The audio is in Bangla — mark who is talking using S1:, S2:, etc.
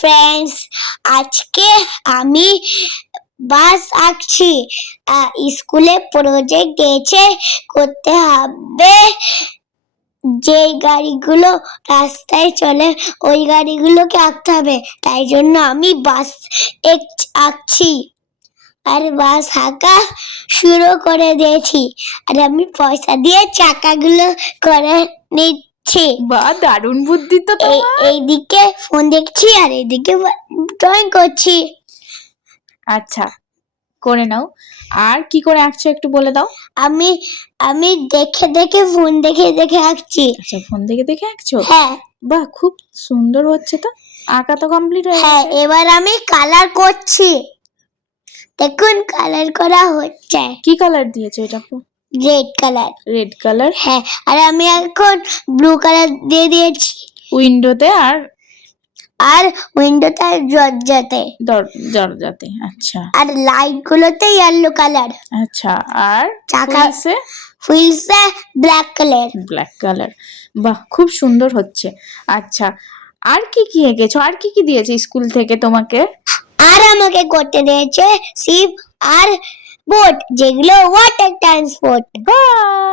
S1: ফ্রেন্ডস আজকে আমি বাস আঁকছি। স্কুলে প্রজেক্ট দিয়েছে। করতে হবে যে গাড়িগুলো রাস্তায় চলে, ওই গাড়িগুলোকে আঁকতে হবে। তাই জন্য আমি বাস আঁকছি। আর বাস আঁকা শুরু করে দিয়েছি। আর আমি পয়সা দিয়ে চাকাগুলো করে নিচ্ছি
S2: বা দারুণ বুদ্ধি তো
S1: এইদিকে ফোন দেখছি আর এইদিকে ড্রয়িং করছি।
S2: আচ্ছা করে নাও। আর কি করে আঁকছো একটু বলে দাও।
S1: আমি আমি দেখে দেখে ফোন দেখে দেখে আঁকছি।
S2: আচ্ছা ফোন দেখে দেখে আঁকছো?
S1: হ্যাঁ।
S2: বাহ খুব সুন্দর হচ্ছে তো। আঁকা তো কমপ্লিট হয়ে
S1: হ্যাঁ এবার আমি কালার করছি। দেখুন কালার করা হচ্ছে।
S2: কি কালার দিয়েছ এটা
S1: রেড কালার
S2: রেড কালার
S1: হ্যাঁ আর আমি এখন ব্লু কালার দিয়ে দিয়েছি।
S2: উইন্ডোতে আর?
S1: আর উইন্ডোতে আর দরজাতে।
S2: দর- দরজাতে আচ্ছা।
S1: আর লাইট গুলোতে ইয়েলো কালার
S2: আচ্ছা আর
S1: চাকা
S2: হুইলসে
S1: হুইলসে ব্ল্যাক কালার
S2: ব্ল্যাক কালার বাহ খুব সুন্দর হচ্ছে। আচ্ছা আর কি কি এঁকেছো? আর কি কি দিয়েছে স্কুল থেকে তোমাকে?
S1: আর আমাকে করতে দিয়েছে শিপ আর বোট যেগুলো ওয়াটার ট্রান্সপোর্ট
S2: বাহ